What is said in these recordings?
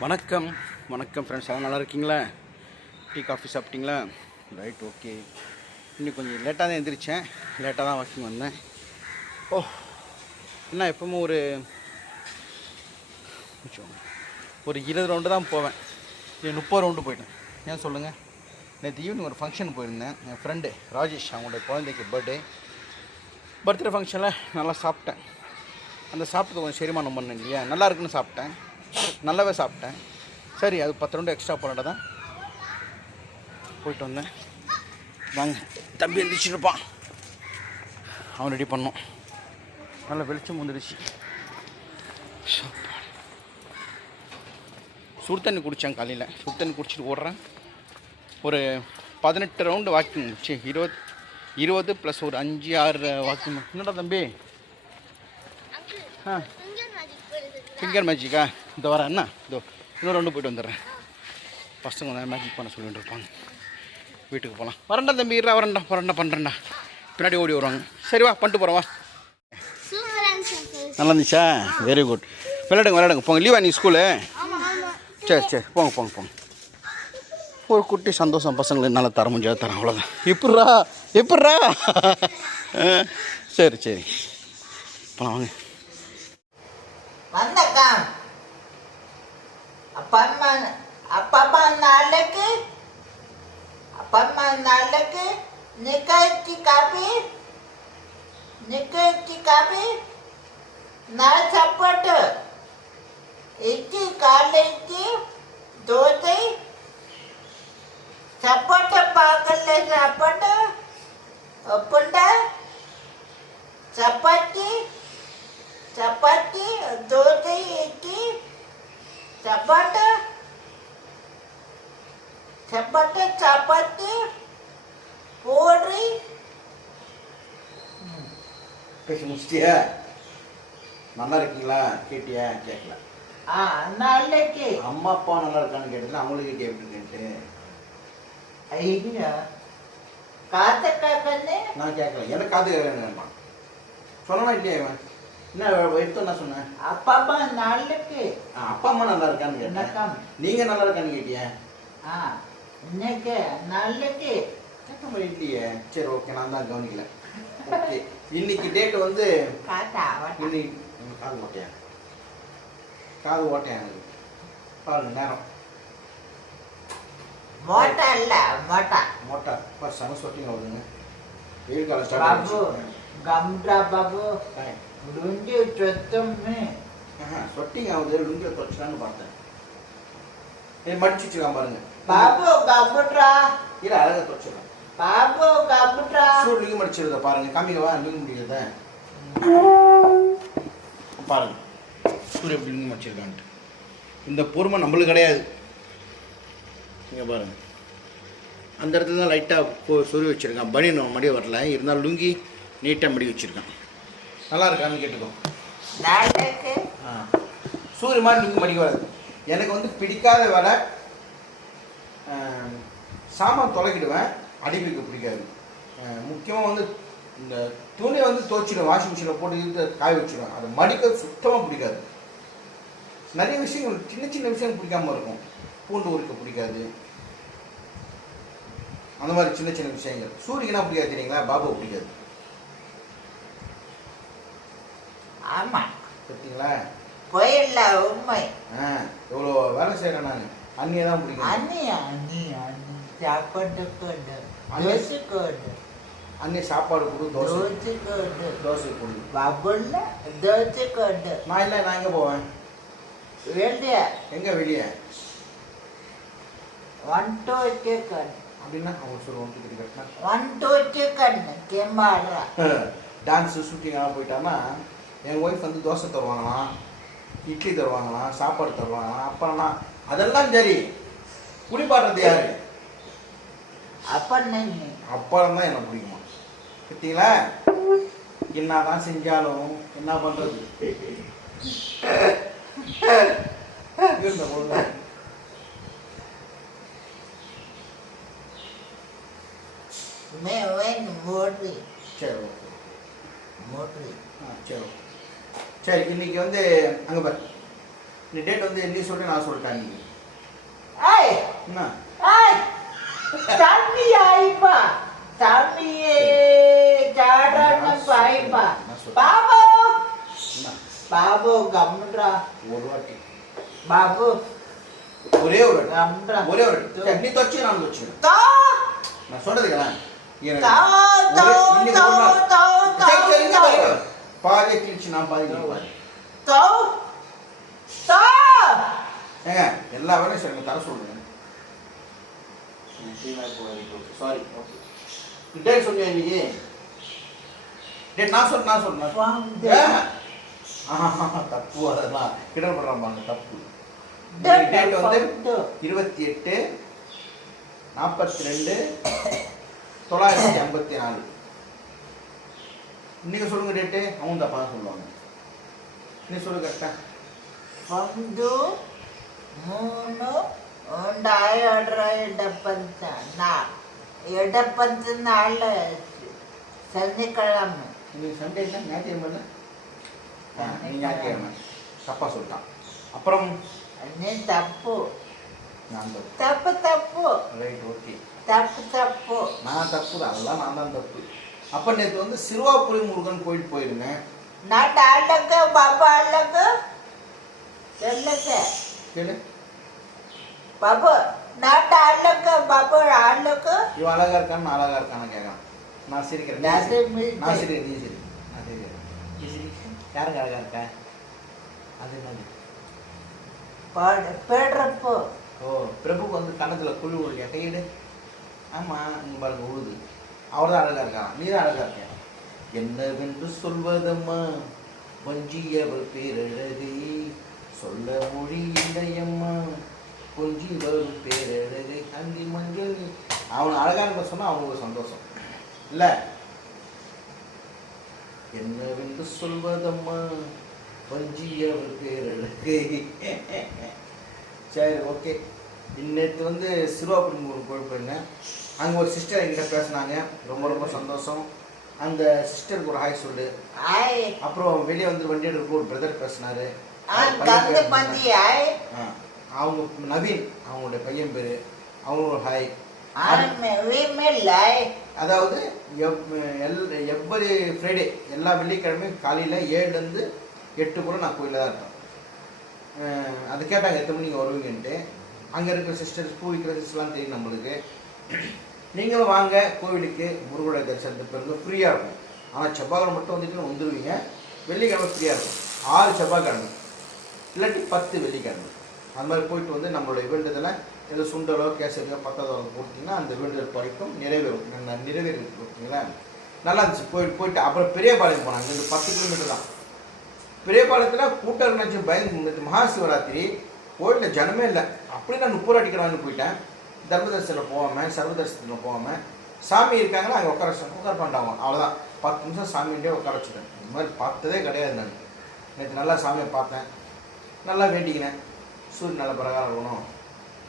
வணக்கம். வணக்கம் ஃப்ரெண்ட்ஸ் எல்லாம் நல்லா இருக்கீங்களா? டீ காஃபி சாப்பிட்டீங்களா? ரைட் ஓகே இன்னும் கொஞ்சம் லேட்டாக தான் எந்திரிச்சேன். லேட்டாக தான் வாக்கிங் வந்தேன். ஓ என்ன எப்பவும் ஒரு ஒரு இருபது ரவுண்டு தான் போவேன். இது முப்பது ரவுண்டு போயிட்டேன். ஏன் சொல்லுங்கள் நேற்று ஈவினிங் ஒரு ஃபங்க்ஷன் போயிருந்தேன். என் ஃப்ரெண்டு ராஜேஷ் அவங்களோட குழந்தைக்கு பர்த்டே பர்த்டே ஃபங்க்ஷனில் நல்லா சாப்பிட்டேன். அந்த சாப்பிட்டது கொஞ்சம் செரிமானம் பண்ணேன் இல்லையா? நல்லா இருக்குன்னு சாப்பிட்டேன். நல்லாவே சாப்பிட்டேன். சரி அது பத்து ரெண்டு எக்ஸ்ட்ரா போராட்ட தான். போயிட்டு வந்தேன். வாங்க. தம்பி எந்திரிச்சிருப்பான். அவன் ரெடி பண்ணோம் நல்லா வெளிச்சம் வந்துடுச்சு. சுடு தண்ணி குடித்தேன் காலையில். சுடு தண்ணி குடிச்சிட்டு ஓடுறேன். ஒரு பதினெட்டு ரவுண்டு வாக்கிங் சி இருபது இருபது ப்ளஸ் ஒரு அஞ்சு ஆறு வாக்கிங் என்னடா தம்பி? ஆ. ஃபிங்கர் மேஜிக்கா இந்த வரேன் என்ன? இதோ இன்னொரு ரெண்டு போயிட்டு வந்துடுறேன். பசங்க வந்து மேஜிக் பண்ண சொல்லிட்டு இருப்பாங்க. வீட்டுக்கு போகலாம் வரண்டா தம்பி இரா வரண்டா வரண்டா பண்ணுறேன்டா பின்னாடி ஓடி வருவாங்க. சரி வா பண்ணிட்டு போகிறோம் வா. நல்லா இருந்துச்சா? வெரி குட் விளையாடுங்க விளையாடுங்க. போங்க. லீவா நீ ஸ்கூலு சரி சரி. போங்க போங்க போங்க. ஒரு குட்டி சந்தோஷம் பசங்களுக்கு என்னால் தர முடியாது தரேன். அவ்வளோதான் எப்பட்றா? எப்பட்றா? சரி சரி. போகலாம் வாங்க. வந்தக்கா. அப்பம்மா அப்பம்மா நாளைக்கு அப்பம்மா நாளைக்கு நிகழ்ச்சி காப்பி நிகழ்ச்சி காப்பி நான் சாப்பாடு இட்லி காலைக்கு தோசை சாப்பாடு பார்க்கல சாப்பாடு செப்பட்டு சப்பாத்தி போடு பேசி முடிச்சிட்டியா? நல்லா இருக்கீங்களா? கேட்டியா? கேட்கல. ஆ நாளைக்கு அம்மா அப்பா நல்லா இருக்கான்னு கேட்டது அவங்களுக்கு கேட்டியா அப்படின்னு கேட்டு ஐயா காத்த காக்கன்னு நான் கேட்கல. எனக்கு காது கேட்கலாம் சொன்னா இல்லையா இவன். என்ன எடுத்து என்ன சொன்னேன் அப்பா அம்மா நாளைக்கு அப்பா அம்மா நல்லா இருக்கான்னு கேட்டேன். நீங்கள் நல்லா இருக்கான்னு கேட்டியா? ஆ. இன்னைக்கு நாளைக்கு. கேட்க இல்லையே. சரி ஓகே நான் தான் கவனிக்கல. ஓகே இன்னைக்கு டேட் வந்து இன்னைக்கு காது ஓட்டையா? காது ஓட்டையா எனக்கு? பாருங்க நேரம். மோட்டா இல்ல மோட்டா. மோட்டா. பா சன சொட்டிங்க வருதுங்க. வெயில் காலம் ஸ்டார்ட் ஆச்சு கம்டா பாபு லுங்கி சொத்தம்னு. சொட்டிங்க ஆகுது லுங்கியை தொலைச்சிட்டான்னு பார்த்தேன். மடிச்சு வச்சுக்கலாம் பாருங்க. பாபு உங்க அம்புட்ரா இல்ல பாருங்க. காமிக்கவா நீங்க முடியாத பாருங்க. சூடு மடிச்சிருக்கான்ட்டு இந்த பொறுமை நம்மளுக்கு கிடையாது. நீங்கள் பாருங்கள் அந்த இடத்துல தான் லைட்டாக சொருவி வச்சுருக்கான். பனியன் மடி வரல. இருந்தாலும் லுங்கி நீட்டாக மடி வச்சுருக்கான். நல்லா இருக்கான்னு கேட்டுக்கோ. சூரிய மாதிரி நீங்கள் மடிக்க வராது. எனக்கு வந்து பிடிக்காத வேலை சாமான் தொலைக்கிடுவேன். அடிப்பிக்க பிடிக்காது. முக்கியமாக வந்து இந்த துணியை வந்து துவைச்சிடுவேன். வாஷிங் மிஷினில் போட்டு இழுத்து காய வச்சிடுவேன். அதை மடிக்க சுத்தமாக பிடிக்காது. நிறைய விஷயங்கள் சின்ன சின்ன விஷயம் பிடிக்காம இருக்கும். பூண்டு உரிக்க பிடிக்காது. அந்த மாதிரி சின்ன சின்ன விஷயங்கள். சூரியனா பிடிக்காது தெரியுங்களா? பாபா பிடிக்காது. ஆமா. பார்த்தீங்களா உண்மை. ஆ எவ்வளோ வேலை செய்கிறேன் நான். அண்ணியை தான் பிடிக்கும் அண்ணி அண்ணி அண்ணி சாப்பாடு அண்ணி? தோசை கோடு. அண்ணி சாப்பாடு கொடு தோசை. தோசை கோடு. தோசை கொடு. பாபுல்ல தோசை கோடு. நான் இல்லை நான் எங்கே போவேன்? வெளிய. எங்கே வெளியே? ஒன் டூ சிக்கன் அப்படின்னா அவங்க சொல்லுவோம் கிட்ட ஒன் டூ சிக்கன் கெம்பாடுறா டான்ஸு ஷூட்டிங்கெல்லாம் போயிட்டான்னா என் ஒய்ஃப் வந்து தோசை தருவாங்களாம் இட்லி தருவாங்களாம் சாப்பாடு தருவாங்களாம். அப்புறம்னா அதெல்லாம் சரி. குளிப்பாடுறது யாரு? அப்ப நீங்க அப்புறம் தான் எனக்கு பிடிக்குமா? பார்த்தீங்களா என்ன தான் செஞ்சாலும் என்ன பண்ணுறது இருந்த okay. சரி இன்னைக்கு வந்து அங்கே பாரு. இந்த டேட் வந்து நீ சொல்லிட்டு நான் சொல்லிட்டேன் நீ ஏய் என்ன ஏய் தம்பி ஆயிப்பா தம்பி சாடான பாயிப்பா பாபு என்ன பாபு கம்முன்றா ஒரு வாட்டி பாபு ஒரே ஒரு வாட்டி கம்முன்றா ஒரே ஒரு வாட்டி சரி, நீ தொச்சு நான் தொச்சு தோ நான் சொல்றதுக்கலாம் எனக்கு தோ தோ ஒரே- இன்னைக்கு தோ ஒரு நாள். தோ சரி, சரி, இங்க தோ பாருங்க. பாதியை கிழிச்சு நான் பாதி கிழிப்பேன். ஏங்க எல்லா வேலையும் சரி தர சொல்லுங்க. சாரி டேட் சொன்னியா இன்னைக்கு? டேட் நான் சொல்ல நான்? ஆஹா, தப்பு அதெல்லாம். கிடல் பண்றாங்க தப்பு. டேட் வந்து இருபத்தி எட்டு நாற்பத்தி ரெண்டு தொள்ளாயிரத்தி ஐம்பத்தி நாலு. இன்னைக்கு சொல்லுங்க டேட்டு அவங்க தப்பா தான் சொல்லுவாங்க. நீ சொல்லு கரெக்டா ಒಂದು ಮೂರು ಒಂದು ಎರಡು ಎಡಪ್ಪಂತ ನಾ ಎಡಪ್ಪಂತ ನಾಳೆ சனிக்கிழமை இன்னைக்கு சண்டே இல்லை ஞாயிற்றுக்கிழமை இல்லை நீ ஞாயிற்றுக்கிழமை தப்பா சொல்லிட்டான் அப்புறம் நீ தப்பு நான் தப்பு தப்பு தப்பு ரைட் ஓகே தப்பு தப்பு நான் தப்பு தான் அதெல்லாம் நான் தான் தப்பு அப்போ நேற்று வந்து சிறுவாபுரி முருகன் கோயில் போயிருந்தேன் நான் ஆளுக்கு பாபா ஆளுக்கு கேளு பாபு நான் ஆளுக்கு பாபு இவன் அழகா இருக்கான்னு நான் அழகா இருக்கான்னு கேட்கறான். நான் சிரிக்கிறேன். நீ அது சிரி. மில்க். நான் சிரிக்கிறேன் நீ சிரி. நான் சிரிக்கிறேன் நீ சிரி. யாருங்க அழகா இருக்கா? அது என்னது? பாடு பேடுறப்போ. ஓ பிரபுக்கு வந்து கணத்துல குழு விழுக கையிடு ஆமா இங்க பாருங்க உழுது. அவர் தான் அழகா இருக்கான் நீ தான் அழகா இருக்கியா? என்னவென்று சொல்வதம்மா? வஞ்சியவர் பேரழகை. சொல்ல மொழி இல்லையம்மா கொஞ்சி வரும் பேரழகை அந்தி மஞ்சள். அவன் அழகா இருக்க சொன்னா அவங்களுக்கு சந்தோஷம். இல்ல? என்னவென்று சொல்வதம்மா? வஞ்சியவர் பேரழகை. சரி ஓகே. இன்னைக்கு வந்து சிறுவாபுரம் ஒரு கோயில் போயிருந்தேன் அங்கே ஒரு சிஸ்டர் என்கிட்ட பேசினாங்க. ரொம்ப ரொம்ப சந்தோஷம். அந்த சிஸ்டருக்கு ஒரு ஹாய் சொல்லு. அப்புறம் வெளியே வந்து வண்டி எடுக்க ஒரு பிரதர் பேசினாரு. பேர் பந்தி அவங்க நவீன் அவங்களுடைய பையன் பேர் அவங்களும் ஒரு ஹாய் அதாவது எவ்வரி ஃப்ரைடே எல்லா வெள்ளிக்கிழமையும் காலையில் ஏழுலேருந்து எட்டு கூட நான் கோயிலில் தான் இருப்பேன். அது கேட்டாங்க எத்தனை மணிக்கு வருவீங்கன்ட்டு. அங்கே இருக்கிற சிஸ்டர்ஸ் பூ விற்கிற சிஸ்டர்லாம் தெரியும் நம்மளுக்கு. நீங்களும் வாங்க கோவிலுக்கு முருகோட தரிசனத்துக்கு பிறகு ஃப்ரீயாக இருக்கும். ஆனால் செவ்வாய்க்கிழமை மட்டும் வந்துட்டு வந்துடுவீங்க வெள்ளிக்கிழமை ஃப்ரீயாக இருக்கும். ஆறு செவ்வாய்க்கிழமை. இல்லாட்டி பத்து வெள்ளிக்கிழமை. அந்த மாதிரி போயிட்டு வந்து நம்மளோட வேண்டுதலை ஏதோ சுண்டலோ கேசரியோ பத்தாதோ கொடுத்தீங்கன்னா அந்த வேண்டுதல் படிக்கும் நிறைவேறும். ந- நிறைவேறி ஓகேங்களா நல்லா இருந்துச்சு. போயிட்டு போயிட்டு அப்புறம் பெரியபாளையம் போனாங்க. இங்கே பத்து கிலோமீட்டர் தான். பெரியபாளையத்தில் கூட்டம் நினச்சி பயந்து மகா சிவராத்திரி கோயிலில் ஜனமே இல்லை. அப்படியே நான் முப்பது அடிக்கிறான்னு போயிட்டேன். தர்மதர்சனில் போகாமல் சர்வதர்சனத்தில் போகாமல் சாமி இருக்காங்கன்னா அங்கே உட்கார உட்கார பண்ணிட்டாங்க அவ்வளோதான் பத்து நிமிஷம் சாமிகிட்டே உட்கார வச்சுட்டேன். இந்த மாதிரி பார்த்ததே கிடையாது நான். நேற்று நல்லா சாமியை பார்த்தேன். நல்லா வேண்டிக்கினேன். சூரியன் நல்ல பிரகாரம் இருக்கணும்.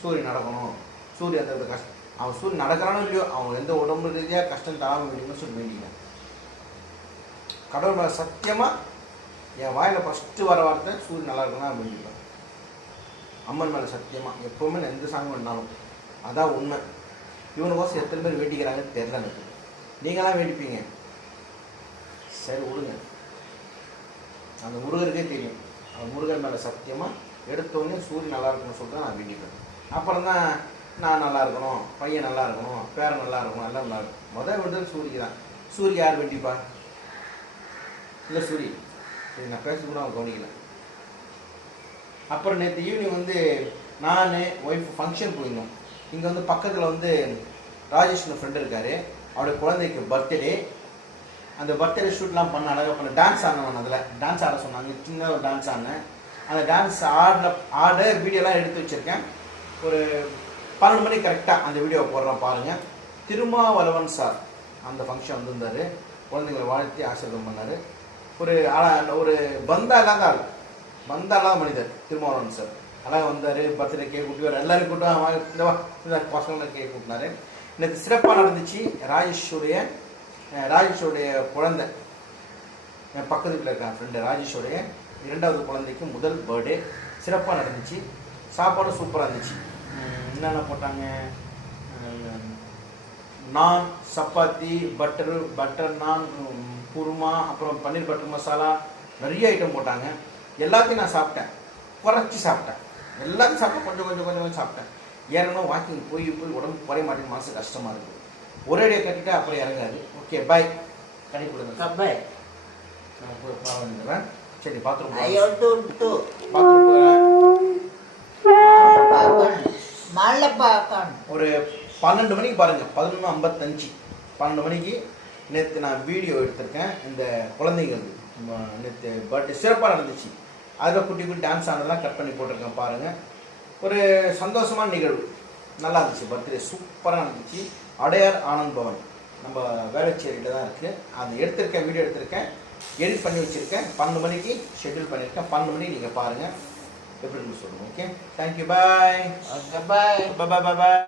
சூரியன் நடக்கணும். சூரியன் அந்த கஷ்டம் அவன் சூரியன் நடக்கிறானோ இல்லையோ அவன் எந்த உடம்பு ரீதியாக கஷ்டம் தராமல் வேண்டிக்கணும் சொல்லி வேண்டிக்கினேன். கடவுள் மேலே சத்தியமாக என் வாயில் ஃபஸ்ட்டு வர வார்த்தை சூரியன் நல்லா இருக்கணும் வேண்டிக்கிறேன் அம்மன் மேலே சத்தியமாக எப்போவுமே நான் எந்த சாமி பண்ணாலும் அதான் உண்மை. இவனுக்கோசம் எத்தனை பேர் வேண்டிக்கிறாங்கன்னு தெரில எனக்கு. நீங்களாம் வேண்டிப்பீங்க. சரி விடுங்க. அந்த முருகருக்கே தெரியும். முருகன் மேலே சத்தியமாக எடுத்தோடனே சூரியன் நல்லா இருக்கணும்னு சொல்லிட்டு நான் வேண்டிப்பேன் அப்புறம் தான் நான் நல்லா இருக்கணும் பையன் நல்லா இருக்கணும் பேரன் நல்லா இருக்கணும் எல்லாம் நல்லா இருக்கும் முதல் வேண்டுதல் சூரிய தான். சூரிய யார் வேண்டிப்பா? இல்லை சூரிய. சரி நான் பேசக்கூட அவன் கவனிக்கல. அப்புறம் நேற்று ஈவினிங் வந்து நான் ஒய்ஃப் ஃபங்க்ஷன் போயிருந்தோம். இங்கே வந்து பக்கத்தில் வந்து ராஜேஷ்னு ஃப்ரெண்டு இருக்கார். அவருடைய குழந்தைக்கு பர்த்டே அந்த பர்த்டே ஷூட்லாம் பண்ண அழகாக பண்ண டான்ஸ் ஆடினவன் அதில். டான்ஸ் ஆட சொன்னாங்க. சின்ன ஒரு டான்ஸ் ஆடினேன். அந்த டான்ஸ் ஆடின ஆட வீடியோலாம் எடுத்து வச்சுருக்கேன். ஒரு பன்னெண்டு மணி கரெக்டாக அந்த வீடியோவை போடுறேன் பாருங்கள் திருமாவளவன் சார் அந்த ஃபங்க்ஷன் வந்திருந்தார். குழந்தைங்களை வாழ்த்தி ஆசீர்வாதம் பண்ணார். ஒரு ஆளா- ஒரு பந்தா இல்லாத ஆள். பந்தா இல்லாத மனிதர் திருமாவளவன் சார். அழகாக வந்தார். பர்த்டே கேக் கூட்டுவார் எல்லோரும் கூட்டம் இந்த பசங்களை கேக் கூட்டினார். இன்னைக்கு சிறப்பாக நடந்துச்சு. ராஜேஷுடைய ராஜேஷோடைய குழந்தை. என் பக்கத்து வீட்டில் இருக்கான் ஃப்ரெண்டு ராஜேஷோடைய இரண்டாவது குழந்தைக்கு முதல் பர்த்டே சிறப்பாக நடந்துச்சு. சாப்பாடும் சூப்பராக இருந்துச்சு. என்னென்ன போட்டாங்க? நான் சப்பாத்தி பட்டர் பட்டர் நான் குருமா அப்புறம் பன்னீர் பட்டர் மசாலா நிறைய ஐட்டம் போட்டாங்க. எல்லாத்தையும் நான் சாப்பிட்டேன். குறைச்சி சாப்பிட்டேன். எல்லாத்தையும் சாப்பிட்டேன். கொஞ்சம் கொஞ்சம் கொஞ்சம் கொஞ்சம் சாப்பிட்டேன். ஏறணும் வாக்கிங் போய் போய் உடம்பு குறைய மாட்டேங்குது. மனசு கஷ்டமாக இருக்குது ஒரே அடியை கட்டிட்டு அப்புறம் இறங்காது. ஓகே பாய் கனி கொடுங்க. Kabay. நான் போய் சரி பாத்ரூம் Ayaw tunto. பாத்ரூம் போகிறேன் Malapakan. Malapakan. ஒரு பன்னெண்டு மணிக்கு பாருங்கள் பதினொன்று ஐம்பத்தஞ்சு. பன்னெண்டு மணிக்கு நேற்று நான் வீடியோ எடுத்திருக்கேன். இந்த குழந்தைகள் நேற்று பர்த்டே சிறப்பாக நடந்துச்சு. அதில் குட்டி குட்டி டான்ஸ் ஆனதெல்லாம் கட் பண்ணி போட்டிருக்கேன் பாருங்கள் ஒரு சந்தோஷமான நிகழ்வு. நல்லா இருந்துச்சு. பர்த்டே சூப்பராக நடந்துச்சு. அடையார் ஆனந்த் பவன். நம்ம வேளச்சேரியில் தான் இருக்குது அதை எடுத்திருக்கேன் வீடியோ எடுத்திருக்கேன். எடிட் பண்ணி வச்சுருக்கேன். பன்னெண்டு மணிக்கு ஷெட்யூல் பண்ணியிருக்கேன். பன்னெண்டு மணிக்கு நீங்கள் பாருங்கள் எப்படின்னு சொல்லுங்கள் okay thank you bye Kabay. Bye bye bye